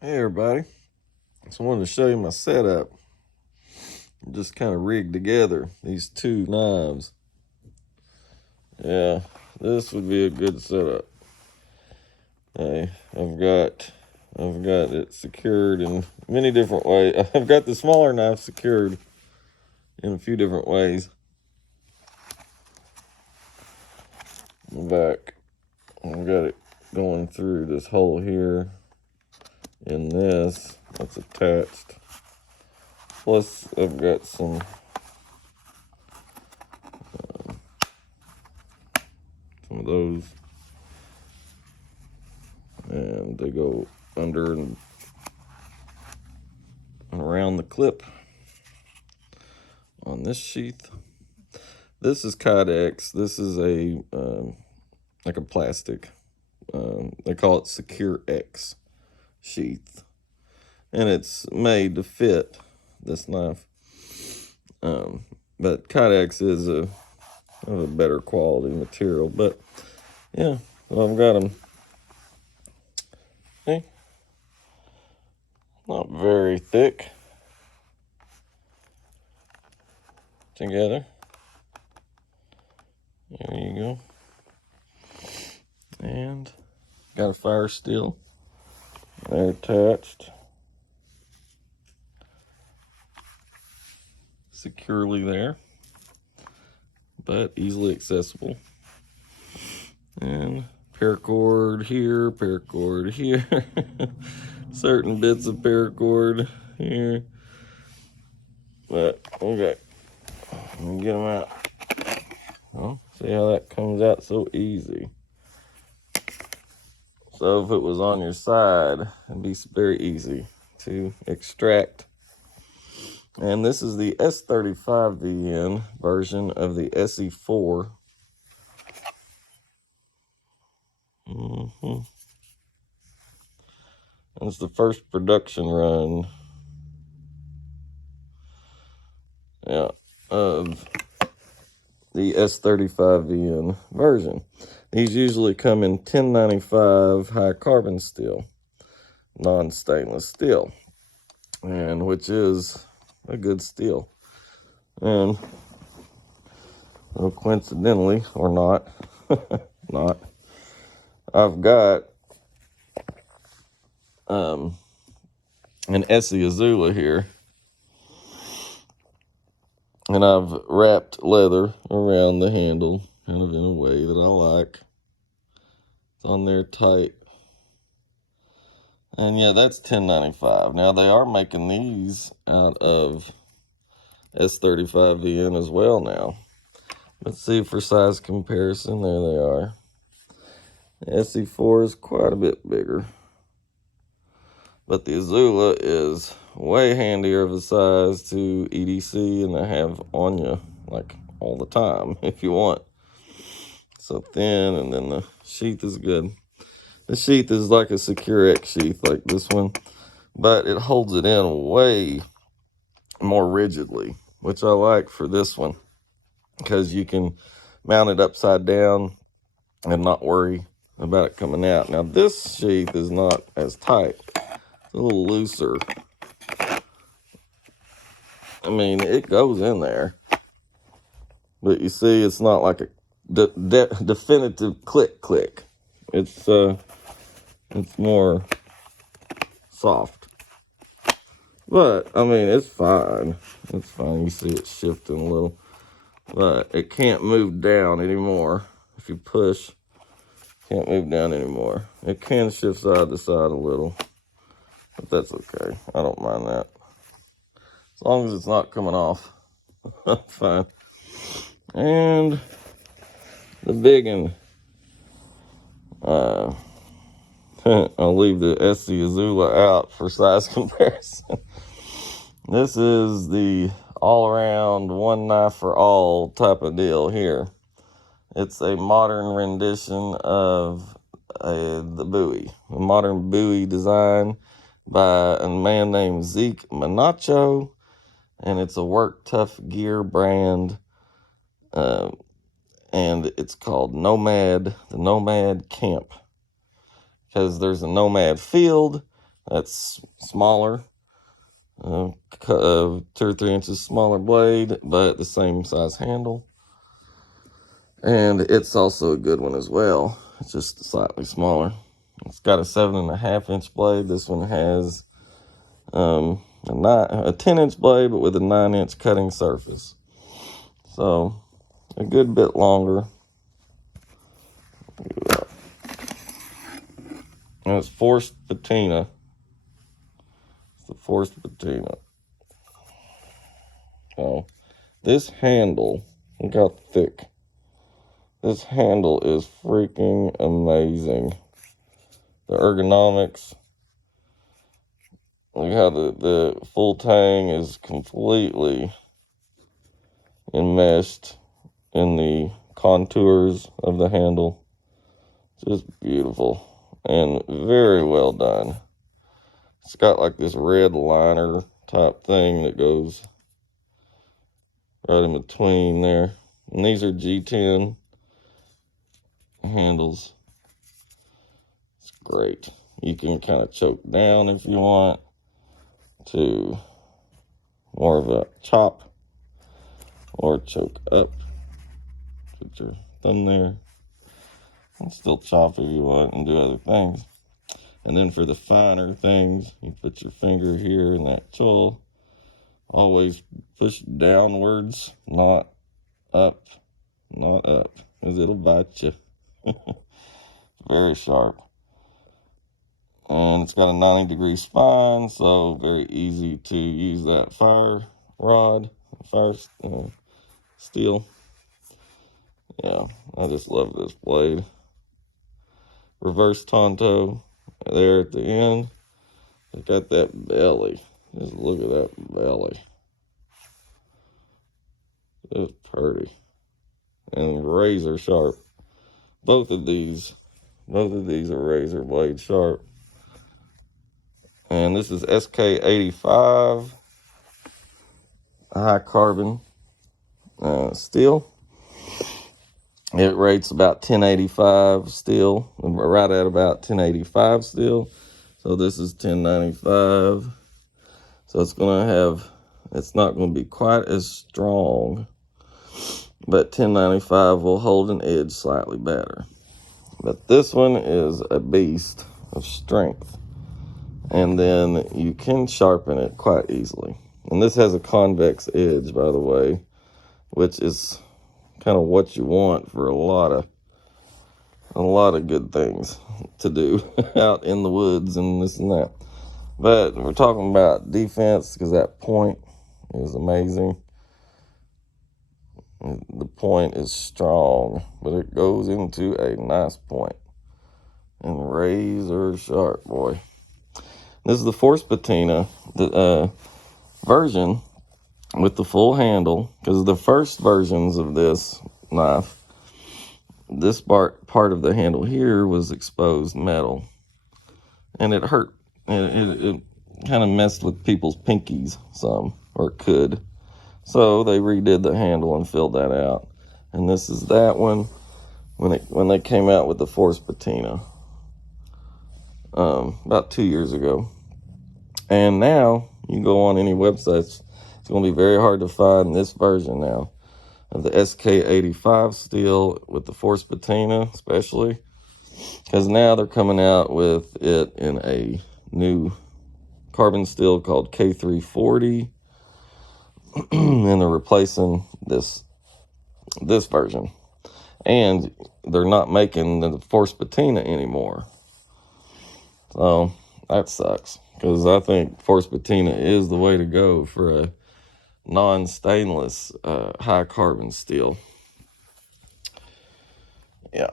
Hey everybody, so I wanted to show you my setup. Just kind of rigged together these two knives. Yeah, this would be a good setup. Hey, I've got it secured in many different ways. I've got the smaller knife secured in a few different ways. In the back, I've got it going through this hole here in this that's attached. Plus, I've got some of those, and they go under and around the clip on this sheath. This is Kydex. This is a like a plastic. They call it Secure X sheath, and it's made to fit this knife. But Kydex is a better quality material. But yeah, so I've got them. See, not very thick together. There you go. And got a fire steel. They're attached securely there, but easily accessible. And paracord here, paracord here. Certain bits of paracord here. But okay, let me get them out. Well, see how that comes out so easy. So if it was on your side, it'd be very easy to extract. And this is the S35VN version of the SE4. It's the first production run, of the S35VN version. These usually come in 1095 high carbon steel, non-stainless steel, and which is a good steel. And well, coincidentally or not, I've got an Essee Azula here, and I've wrapped leather around the handle, kind of in a way that I like. It's on there tight. And yeah, that's 1095. Now they are making these out of S35VN as well now. Let's see for size comparison. There they are. The SE4 is quite a bit bigger, but the Azula is way handier of a size to EDC and to have on you like all the time if you want. So thin, and then the sheath is good. The sheath is like a Secure X sheath like this one, but it holds it in way more rigidly, which I like for this one, because you can mount it upside down and not worry about it coming out. Now this sheath is not as tight. It's a little looser. I mean, it goes in there, but you see it's not like a definitive click. It's more soft. But I mean, it's fine. It's fine. You see it shifting a little, but it can't move down anymore. If you push, can't move down anymore. It can shift side to side a little, but that's okay. I don't mind that. As long as it's not coming off, I'm fine. And the big one, I'll leave the Essee Azula out for size comparison. This is the all-around one knife for all type of deal here. It's a modern rendition of the buoy, a modern buoy design by a man named Zeke Manacho, and it's a Work Tuff Gear brand, and it's called Nomad, the Nomad Camp, because there's a Nomad Field That's smaller, 2 or 3 inches smaller blade, but the same size handle. And it's also a good one as well. It's just slightly smaller. It's got a 7.5-inch blade. This one has a 10-inch blade, but with a 9-inch cutting surface. So a good bit longer. And it's forced patina. It's the forced patina. So this handle, look how thick. This handle is freaking amazing. The ergonomics. Look how the full tang is completely enmeshed in the contours of the handle. Just beautiful and very well done. It's got like this red liner type thing that goes right in between there. And these are G10 handles. It's great. You can kind of choke down if you want to more of a chop, or choke up. Put your thumb there. And still chop if you want and do other things. And then for the finer things, you put your finger here in that choil. Always push downwards, not up, because it'll bite you. Very sharp. And it's got a 90-degree spine, so very easy to use that fire steel. Yeah, I just love this blade. Reverse Tonto there at the end. It got that belly. Just look at that belly. It's pretty. And razor sharp. Both of these are razor blade sharp. And this is SK85 high carbon steel. It rates about 1085 steel, right at about 1085 steel. So this is 1095. So it's not going to be quite as strong, but 1095 will hold an edge slightly better. But this one is a beast of strength. And then you can sharpen it quite easily. And this has a convex edge, by the way, which is kind of what you want for a lot of good things to do out in the woods and this and that. But we're talking about defense because that point is amazing. The point is strong, but it goes into a nice point. And razor sharp, boy. This is the forced patina version with the full handle, because the first versions of this knife, this part of the handle here was exposed metal, and it hurt. It kind of messed with people's pinkies some, or it could. So they redid the handle and filled that out. And this is that one when they came out with the forced patina about 2 years ago. And now you go on any websites, it's going to be very hard to find this version now of the SK85 steel with the forced patina, especially because now they're coming out with it in a new carbon steel called K340, and they're replacing this version. And they're not making the forced patina anymore. So that sucks, because I think forced patina is the way to go for a non-stainless high carbon steel. Yeah,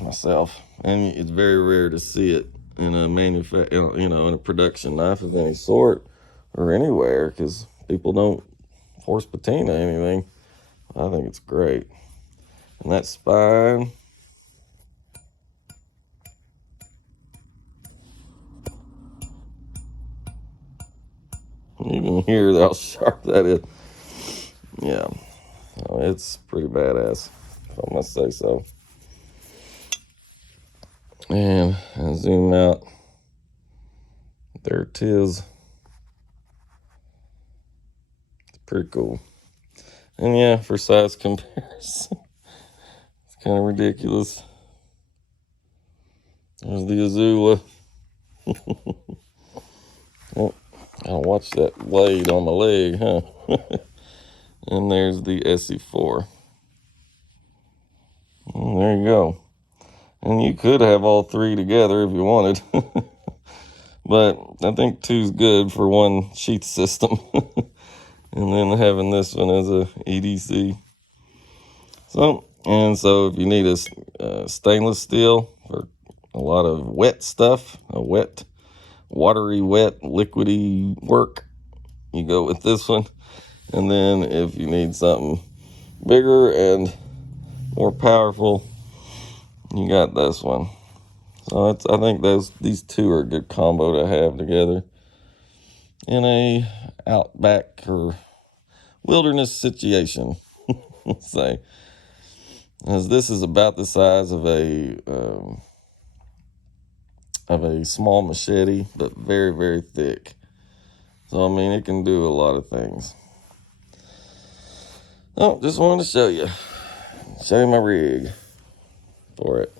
myself. And it's very rare to see it in a in a production knife of any sort or anywhere, because people don't force patina anything. I think it's great. And that spine, you can hear how sharp that is. Yeah, it's pretty badass, if I must say so. And zoom out. there it is. It's pretty cool. And yeah, for size comparison, it's kind of ridiculous. There's the Azula. Oh, I'll watch that blade on my leg, huh? And there's the SE4. And there you go. And you could have all three together if you wanted. But I think two's good for one sheath system. And then having this one as a EDC. So if you need a stainless steel for a lot of wet stuff, watery, wet, liquidy work, you go with this one. And then if you need something bigger and more powerful, you got this one. So I think these two are a good combo to have together in a outback or wilderness situation. Say, as this is about the size of a small machete, but very, very thick. So I mean, it can do a lot of things. Oh, just wanted to show you my rig for it.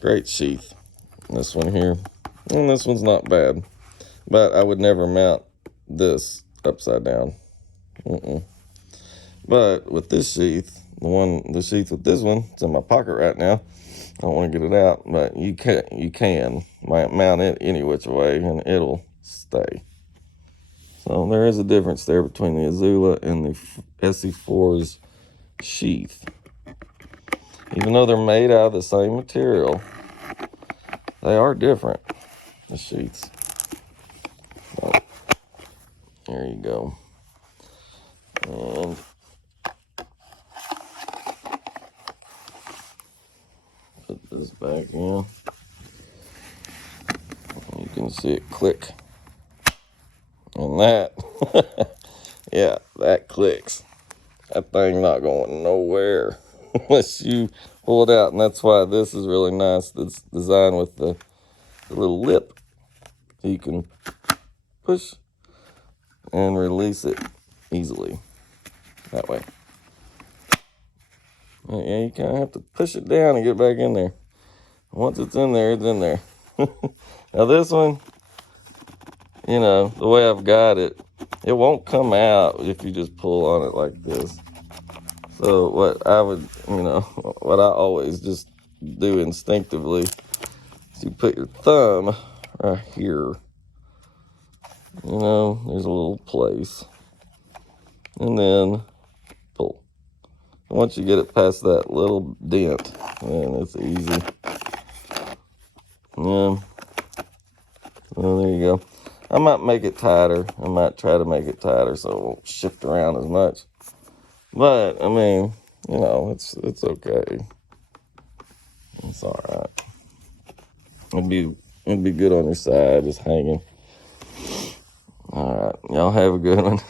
Great sheath. This one here, and this one's not bad, but I would never mount this upside down. But with this sheath, the sheath with this one, it's in my pocket right now. I don't want to get it out, but you can mount it any which way and it'll stay. So there is a difference there between the Azula and the SE4's sheath. Even though they're made out of the same material, they are different, the sheaths. So, there you go. And put this back in. You can see it click. And that, yeah, that clicks. That thing not going nowhere unless you pull it out. And that's why this is really nice. It's designed with the little lip. So you can push and release it easily that way. Yeah, you kind of have to push it down and get back in there. Once it's in there, it's in there. Now this one, you know, the way I've got it, it won't come out if you just pull on it like this. So what I always just do instinctively is you put your thumb right here. You know, there's a little place. And then pull. Once you get it past that little dent, man, it's easy. Yeah. So there you go. I might make it tighter. I might try to make it tighter so it won't shift around as much. But I mean, you know, it's okay. It's all right. It'd be good on your side, just hanging. All right, y'all have a good one.